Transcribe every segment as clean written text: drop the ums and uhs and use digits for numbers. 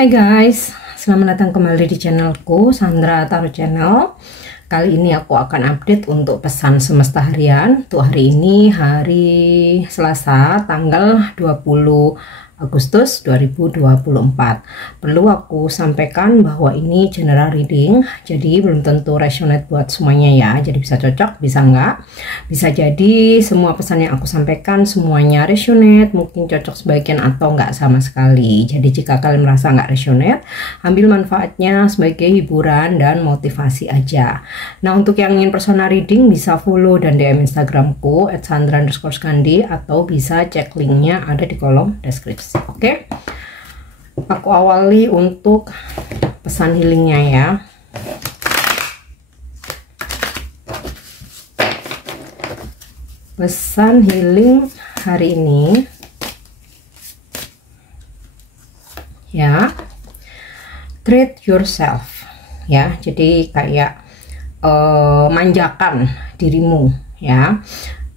Hai guys, selamat datang kembali di channelku, Sandra Tarot Channel. Kali ini aku akan update untuk pesan semesta harian. Untuk hari ini, hari Selasa, tanggal 20 Agustus 2024. Perlu aku sampaikan bahwa ini general reading, jadi belum tentu resonate buat semuanya ya. Jadi bisa cocok, bisa enggak. Bisa jadi semua pesan yang aku sampaikan semuanya resonate, mungkin cocok sebagian atau enggak sama sekali. Jadi jika kalian merasa enggak resonate, ambil manfaatnya sebagai hiburan dan motivasi aja. Nah, untuk yang ingin personal reading bisa follow dan DM Instagramku @sandra_skandi atau bisa cek linknya ada di kolom deskripsi. Oke, aku awali untuk pesan healingnya ya. Pesan healing hari ini ya, treat yourself ya, jadi kayak manjakan dirimu ya.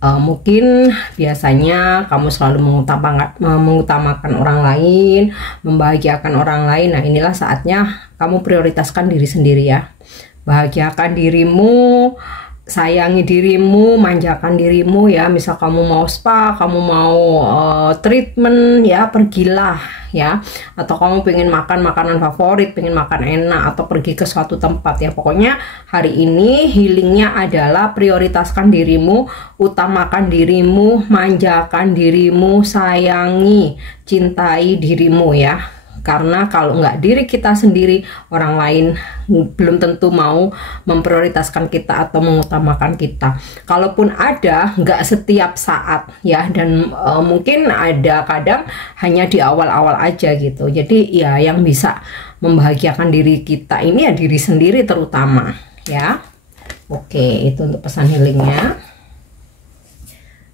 Mungkin biasanya kamu selalu mengutamakan orang lain, membahagiakan orang lain. Nah, inilah saatnya kamu prioritaskan diri sendiri ya. Bahagiakan dirimu, sayangi dirimu, manjakan dirimu ya. Misal kamu mau spa, kamu mau treatment ya, pergilah ya. Atau kamu pengen makan makanan favorit, pengen makan enak, atau pergi ke suatu tempat ya. Pokoknya hari ini healingnya adalah prioritaskan dirimu, utamakan dirimu, manjakan dirimu, sayangi, cintai dirimu ya. Karena kalau nggak diri kita sendiri, orang lain belum tentu mau memprioritaskan kita atau mengutamakan kita. Kalaupun ada, nggak setiap saat ya, dan mungkin ada kadang hanya di awal-awal aja gitu. Jadi ya yang bisa membahagiakan diri kita ini ya diri sendiri terutama ya. Oke, itu untuk pesan healingnya.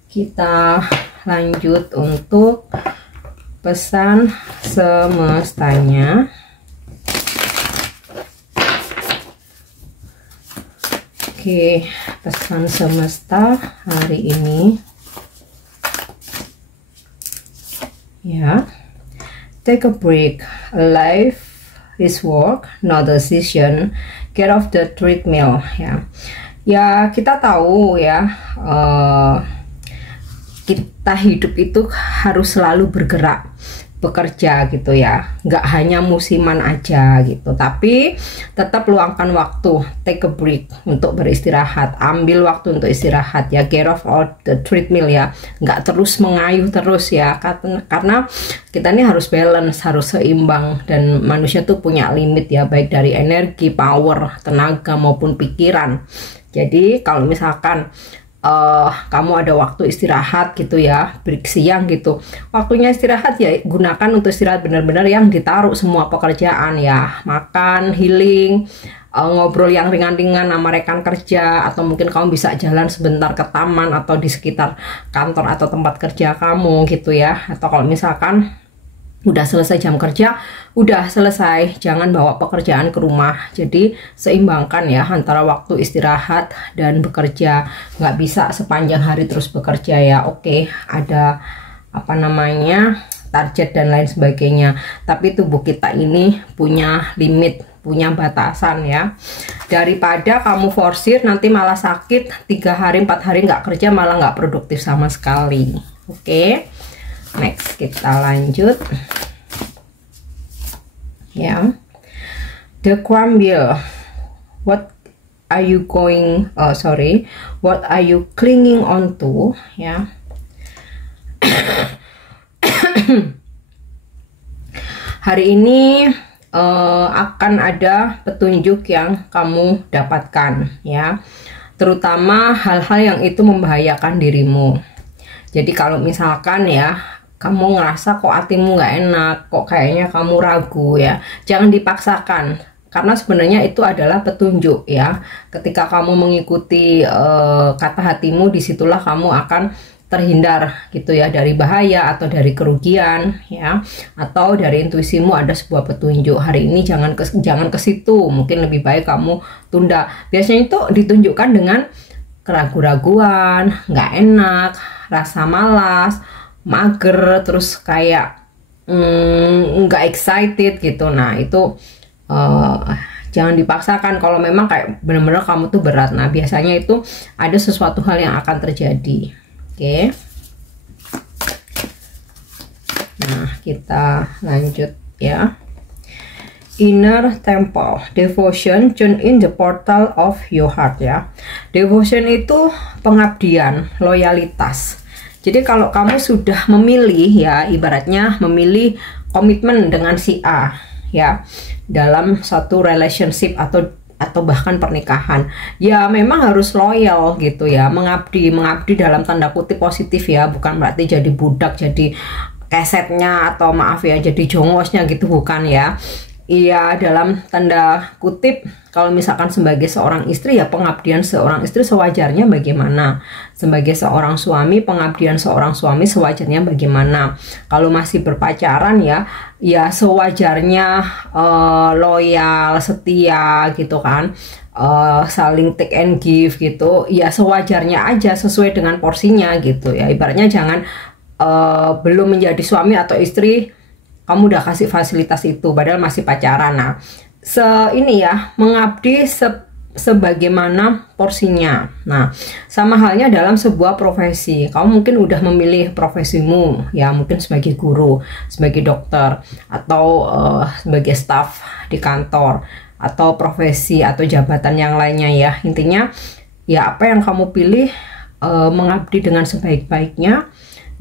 Kita lanjut untuk pesan semestanya. Oke, pesan semesta hari ini ya. Take a break. Life is work, not decision. Get off the treadmill ya. Ya, kita tahu ya, kita hidup itu harus selalu bergerak, bekerja gitu ya, nggak hanya musiman aja gitu, tapi tetap luangkan waktu, take a break untuk beristirahat, ambil waktu untuk istirahat ya, get off all the treadmill ya, nggak terus mengayuh terus ya, karena kita ini harus balance, harus seimbang, dan manusia tuh punya limit ya, baik dari energi, power, tenaga maupun pikiran. Jadi kalau misalkan kamu ada waktu istirahat gitu ya, break siang gitu, waktunya istirahat ya gunakan untuk istirahat benar-benar yang ditaruh semua pekerjaan ya, makan, healing, ngobrol yang ringan-ringan sama rekan kerja, atau mungkin kamu bisa jalan sebentar ke taman atau di sekitar kantor atau tempat kerja kamu gitu ya. Atau kalau misalkan udah selesai jam kerja, udah selesai, jangan bawa pekerjaan ke rumah. Jadi seimbangkan ya antara waktu istirahat dan bekerja, nggak bisa sepanjang hari terus bekerja ya. Oke, ada apa namanya, target dan lain sebagainya, tapi tubuh kita ini punya limit, punya batasan ya. Daripada kamu forsir nanti malah sakit 3 hari 4 hari nggak kerja, malah nggak produktif sama sekali. Oke, next kita lanjut ya. The Crumble. What are you what are you clinging on to ya. Hari ini akan ada petunjuk yang kamu dapatkan ya, terutama hal-hal yang itu membahayakan dirimu. Jadi kalau misalkan ya kamu ngerasa kok hatimu nggak enak, kok kayaknya kamu ragu ya, jangan dipaksakan, karena sebenarnya itu adalah petunjuk ya. Ketika kamu mengikuti kata hatimu, disitulah kamu akan terhindar gitu ya dari bahaya atau dari kerugian ya, atau dari intuisimu ada sebuah petunjuk. Hari ini jangan ke situ, mungkin lebih baik kamu tunda. Biasanya itu ditunjukkan dengan keraguan-raguan, nggak enak, rasa malas, mager, terus kayak nggak excited gitu. Nah itu jangan dipaksakan kalau memang kayak bener-bener kamu tuh berat. Nah biasanya itu ada sesuatu hal yang akan terjadi. Oke. Nah kita lanjut ya. Inner temple devotion, tune in the portal of your heart ya. Devotion itu pengabdian, loyalitas. Jadi kalau kamu sudah memilih ya, ibaratnya memilih komitmen dengan si A ya, dalam satu relationship atau bahkan pernikahan, ya memang harus loyal gitu ya, mengabdi dalam tanda kutip positif ya, bukan berarti jadi budak, jadi kesetnya atau maaf ya jadi jongosnya gitu, bukan ya. Iya, dalam tanda kutip, kalau misalkan sebagai seorang istri ya pengabdian seorang istri sewajarnya bagaimana. Sebagai seorang suami, pengabdian seorang suami sewajarnya bagaimana. Kalau masih berpacaran ya sewajarnya loyal, setia gitu kan. Saling take and give gitu. Ya sewajarnya aja sesuai dengan porsinya gitu ya. Ibaratnya jangan belum menjadi suami atau istri kamu udah kasih fasilitas itu padahal masih pacaran. Nah, ini ya, mengabdi sebagaimana porsinya. Nah, sama halnya dalam sebuah profesi. Kamu mungkin udah memilih profesimu, ya mungkin sebagai guru, sebagai dokter, atau sebagai staf di kantor, atau profesi atau jabatan yang lainnya ya. Intinya, ya apa yang kamu pilih, mengabdi dengan sebaik-baiknya,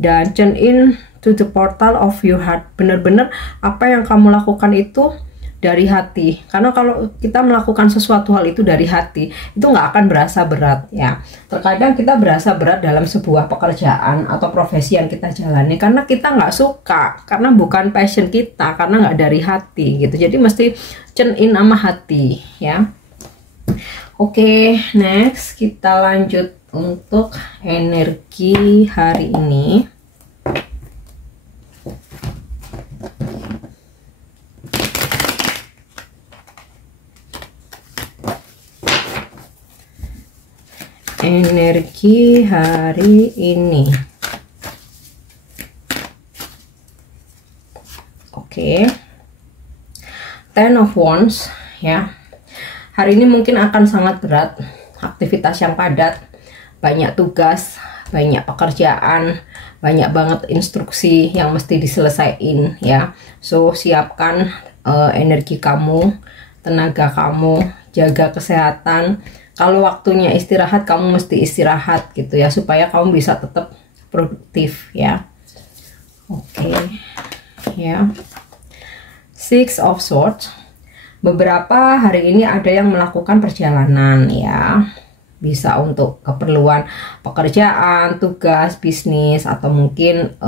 dan tune in to the portal of your heart. Benar-benar apa yang kamu lakukan itu dari hati. Karena kalau kita melakukan sesuatu hal itu dari hati, itu nggak akan berasa berat ya. Terkadang kita berasa berat dalam sebuah pekerjaan atau profesi yang kita jalani karena kita nggak suka, karena bukan passion kita, karena nggak dari hati gitu. Jadi mesti tune in sama hati ya. Oke, next kita lanjut untuk energi hari ini. Energi hari ini. Oke. Ten of Wands ya. Hari ini mungkin akan sangat berat, aktivitas yang padat, banyak tugas, banyak pekerjaan, banyak banget instruksi yang mesti diselesaikan ya. So siapkan energi kamu, tenaga kamu, jaga kesehatan. Kalau waktunya istirahat, kamu mesti istirahat gitu ya, supaya kamu bisa tetap produktif ya. Oke ya. Six of Swords. Beberapa hari ini ada yang melakukan perjalanan ya. Bisa untuk keperluan pekerjaan, tugas, bisnis, atau mungkin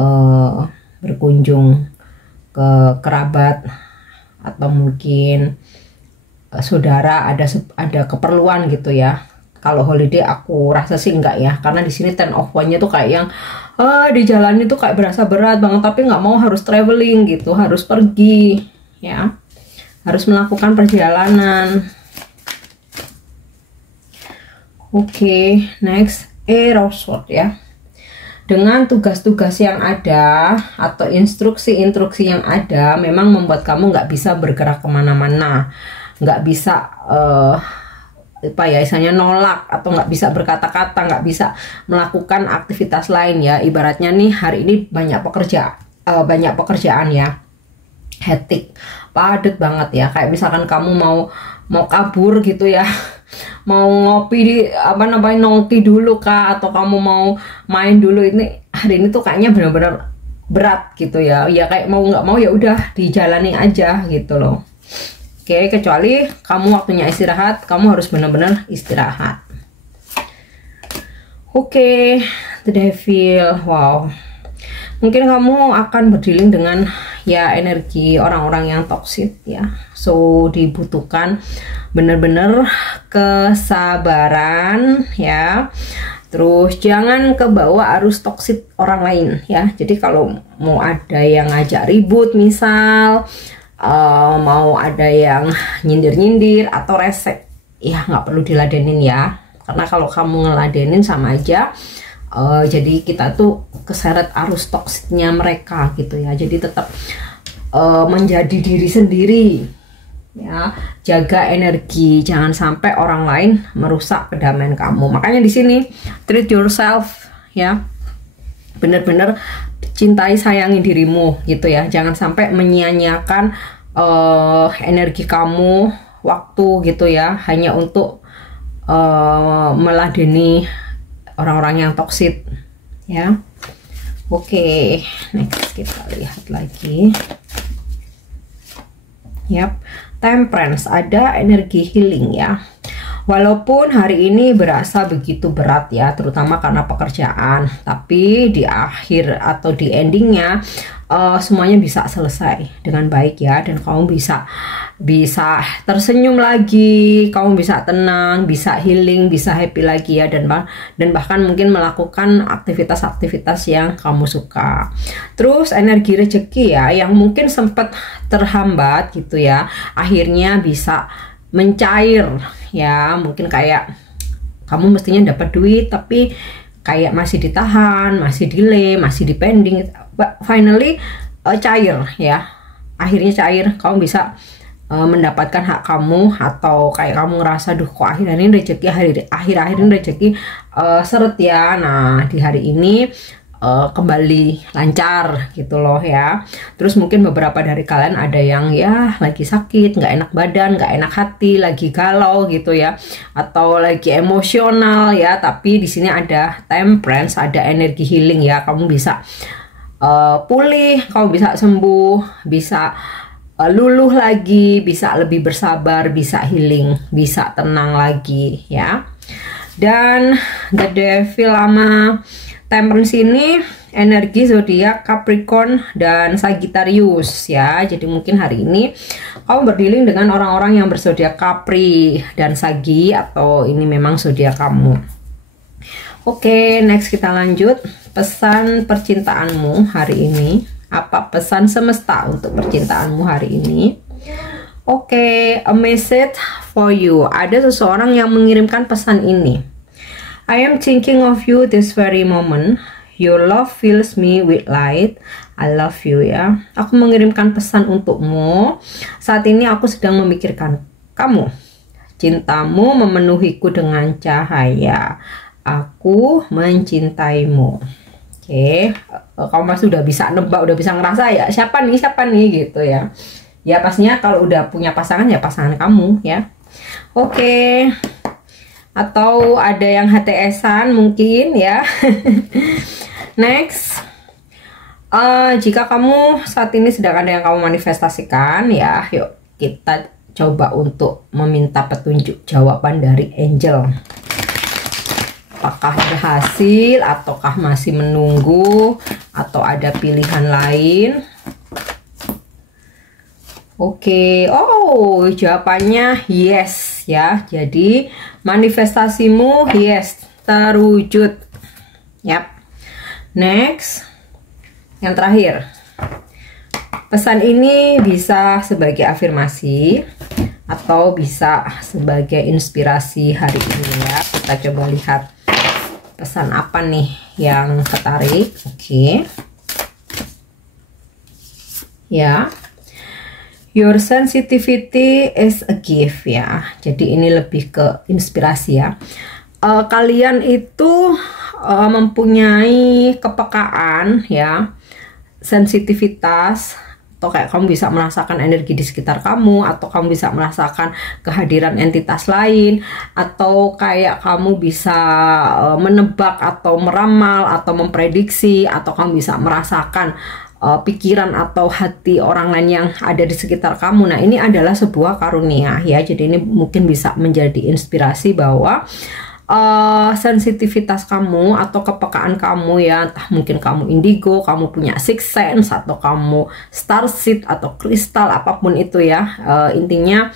berkunjung ke kerabat, atau mungkin saudara, ada keperluan gitu ya. Kalau holiday aku rasa sih enggak ya, karena di sini Ten of Wands-nya tuh kayak yang di jalan itu kayak berasa berat banget, tapi nggak mau harus traveling gitu, harus pergi ya, harus melakukan perjalanan. Oke, next Eight of Swords ya. Dengan tugas-tugas yang ada atau instruksi-instruksi yang ada, memang membuat kamu nggak bisa bergerak kemana-mana, nggak bisa apa ya, misalnya nolak, atau nggak bisa berkata-kata, nggak bisa melakukan aktivitas lain ya. Ibaratnya nih hari ini banyak pekerjaan ya, hektik, padat banget ya. Kayak misalkan kamu mau kabur gitu ya, mau ngopi di nongki dulu kah, atau kamu mau main dulu, ini hari ini tuh kayaknya benar-benar berat gitu ya. Ya kayak mau nggak mau ya udah dijalani aja gitu loh. Oke, kecuali kamu waktunya istirahat, kamu harus benar-benar istirahat. Oke, The Devil. Wow, mungkin kamu akan berdealing dengan ya energi orang-orang yang toksik ya. So dibutuhkan benar-benar kesabaran ya. Terus jangan kebawa arus toksik orang lain ya. Jadi kalau mau ada yang ngajak ribut misal, mau ada yang nyindir-nyindir atau resek, ya nggak perlu diladenin ya. Karena kalau kamu ngeladenin sama aja jadi kita tuh keseret arus toksiknya mereka gitu ya. Jadi tetap menjadi diri sendiri. Ya, jaga energi, jangan sampai orang lain merusak kedamaian kamu. Makanya di sini treat yourself, ya, bener-bener cintai, sayangi dirimu gitu ya. Jangan sampai menyia-nyiakan energi kamu, waktu gitu ya, hanya untuk meladeni orang-orang yang toksik ya. Oke, next kita lihat lagi. Yap, Temperance, ada energi healing ya. Walaupun hari ini berasa begitu berat ya, terutama karena pekerjaan, tapi di akhir atau di endingnya semuanya bisa selesai dengan baik ya, dan kamu bisa tersenyum lagi, kamu bisa tenang, bisa healing, bisa happy lagi ya, dan bahkan mungkin melakukan aktivitas-aktivitas yang kamu suka. Terus energi rezeki ya, yang mungkin sempat terhambat gitu ya, akhirnya bisa mencair ya. Mungkin kayak kamu mestinya dapat duit tapi kayak masih ditahan, masih delay, masih dipending, finally cair ya, akhirnya cair, kamu bisa mendapatkan hak kamu. Atau kayak kamu ngerasa duh kok akhir ini rezeki, akhir-akhir ini rezeki seret ya. Nah di hari ini kembali lancar gitu loh ya. Terus mungkin beberapa dari kalian ada yang ya lagi sakit, nggak enak badan, nggak enak hati, lagi galau gitu ya, atau lagi emosional ya. Tapi di sini ada Temperance, ada energi healing ya. Kamu bisa pulih, kamu bisa sembuh, bisa luluh lagi, bisa lebih bersabar, bisa healing, bisa tenang lagi ya. Dan The Devil sama Temperance ini energi zodiak Capricorn dan Sagittarius ya. Jadi mungkin hari ini kamu berdealing dengan orang-orang yang berzodiak Capri dan Sagi, atau ini memang zodiak kamu. Oke, next kita lanjut. Pesan percintaanmu hari ini. Apa pesan semesta untuk percintaanmu hari ini? Oke, a message for you. Ada seseorang yang mengirimkan pesan ini. I am thinking of you this very moment. Your love fills me with light. I love you ya. Aku mengirimkan pesan untukmu. Saat ini aku sedang memikirkan kamu. Cintamu memenuhiku dengan cahaya. Aku mencintaimu. Oke, kamu pasti udah bisa nebak, udah bisa ngerasa ya siapa nih gitu ya. Ya pastinya kalau udah punya pasangan ya pasangan kamu ya. Oke. Atau ada yang HTS-an mungkin ya. Next, jika kamu saat ini sedang ada yang kamu manifestasikan ya, yuk kita coba untuk meminta petunjuk jawaban dari angel. Apakah berhasil ataukah masih menunggu, atau ada pilihan lain? Oke, oh jawabannya yes ya. Jadi manifestasimu yes, terwujud. Yap. Next, yang terakhir. Pesan ini bisa sebagai afirmasi atau bisa sebagai inspirasi hari ini ya. Kita coba lihat pesan apa nih yang ketarik. Oke. Ya. Your sensitivity is a gift ya. Jadi ini lebih ke inspirasi ya. Kalian itu mempunyai kepekaan ya, sensitivitas, atau kayak kamu bisa merasakan energi di sekitar kamu, atau kamu bisa merasakan kehadiran entitas lain, atau kayak kamu bisa menebak atau meramal atau memprediksi, atau kamu bisa merasakan pikiran atau hati orang lain yang ada di sekitar kamu. Nah ini adalah sebuah karunia ya. Jadi ini mungkin bisa menjadi inspirasi bahwa sensitivitas kamu atau kepekaan kamu ya, entah mungkin kamu indigo, kamu punya sixth sense, atau kamu starseed atau kristal, apapun itu ya, intinya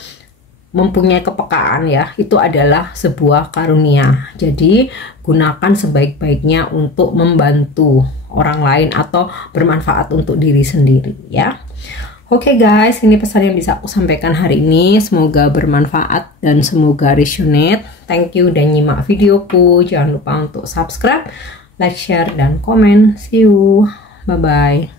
mempunyai kepekaan ya, itu adalah sebuah karunia. Jadi gunakan sebaik-baiknya untuk membantu orang lain atau bermanfaat untuk diri sendiri ya. Oke guys, ini pesan yang bisa aku sampaikan hari ini. Semoga bermanfaat dan semoga resonate. Thank you dan nyimak videoku. Jangan lupa untuk subscribe, like, share, dan komen. See you. Bye-bye.